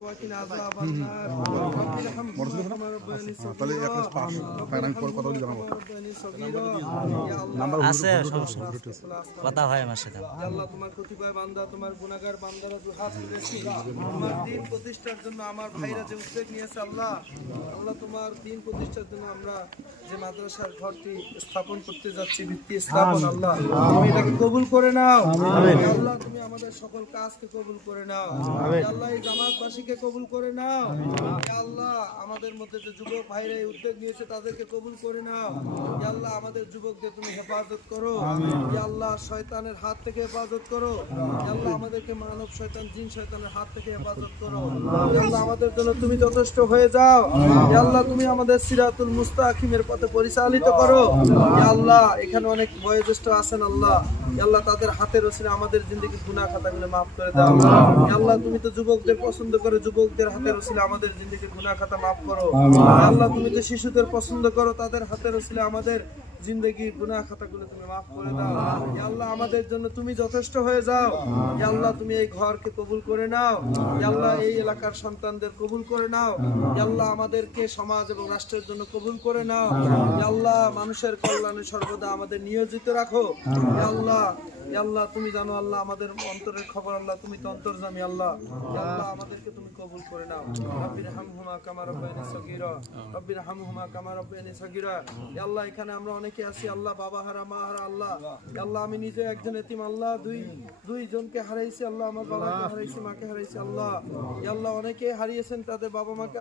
وقنا عذاب النار رب ارحمهما كما ربياني صغيرا আছে কথা হয় আমার সাথে। আল্লাহ তোমার কতিপয় বান্দা তোমার গুনাহগার বান্দারা দুহাত তুলেছি তোমার দ্বীন প্রতিষ্ঠার জন্য আমার ভাইরা যে উদ্যোগ নিয়েছে আল্লাহ আল্লাহ তোমার দ্বীন প্রতিষ্ঠার জন্য আমরা যে মাদ্রাসার ঘরটি স্থাপন করতে যাচ্ছি ভিত্তি স্থাপন আল্লাহ তুমি এটাকে কবুল করে নাও আল্লাহ তুমি আমাদের সকল কাজকে কবুল করে নাও আল্লাহ এই জামাতবাসীকে কবুল করে নাও আল্লাহ আমাদের মধ্যে যে যুবক ভাইরা এই উদ্যোগ নিয়েছে তাদেরকে কবুল করে নাও আল্লাহ আমাদের যুবকদের তুমি হেফাজত করো আল্লাহ শয়তানের হাত থেকে হেফাজত করো আল্লাহ আমাদেরকে মানব শয়তান জিন শয়তানের হাত থেকে হেফাজত করো আল্লাহ আমাদের জন্য তুমি যথেষ্ট হয়ে যাও আল্লাহ তুমি আমাদের সিরাতুল মুস্তাকিমের পথে পরিচালিত করো আল্লাহ এখানে অনেক বয়োজ্যেষ্ঠ আছেন আল্লাহ আল্লাহ তাদের হাতের ওসিলে আমাদের জিন্দেগির গুনাহ খাতাগুলো মাফ করে দাও আল্লাহ তুমি তো যুবকদের পছন্দ করো যুবকদের হাতের ওসিলে আমাদের জিন্দেগির গুনাহ খাতা মাফ করো আল্লাহ তুমি তো শিশুদের পছন্দ করো তাদের হাতের ওসিলে আমাদের জিন্দেগির গুনাহ খাতাগুলো তুমি মাফ করে দাও ইয়া আল্লাহ আমাদের জন্য তুমি যথেষ্ট হয়ে যাও ইয়া আল্লাহ তুমি এই ঘরকে কবুল করে নাও ইয়া আল্লাহ এই এলাকার সন্তানদের কবুল করে নাও ইয়া আল্লাহ আমাদেরকে সমাজ এবং রাষ্ট্রের জন্য কবুল করে নাও ইয়া আল্লাহ মানুষের কল্যাণে সর্বদা আমাদের নিয়োজিত রাখো ইয়া আল্লাহ তুমি জানো আল্লাহ আমাদের অন্তরের খবর আল্লাহ তুমি তো অন্তর্যামী আল্লাহ ইয়া আল্লাহ আমাদেরকে তুমি কবুল করে নাও রব্বিরহামহুমা কামা রাব্বায়ানি সগীরা রব্বিরহামহুমা কামা রাব্বায়ানি সগীরা ইয়া আল্লাহ এখানে আমরা অনেকে আছি আল্লাহ বাবা হারা মা হারা আল্লাহ ইয়া আল্লাহ আমি নিজে একজন এতিম আল্লাহ দুই জনকে হারাইছি আল্লাহ আমার বাবাকে হারাইছি মাকে হারাইছি আল্লাহ ইয়া আল্লাহ অনেকে হারিয়েছেন তাদের বাবা মাকে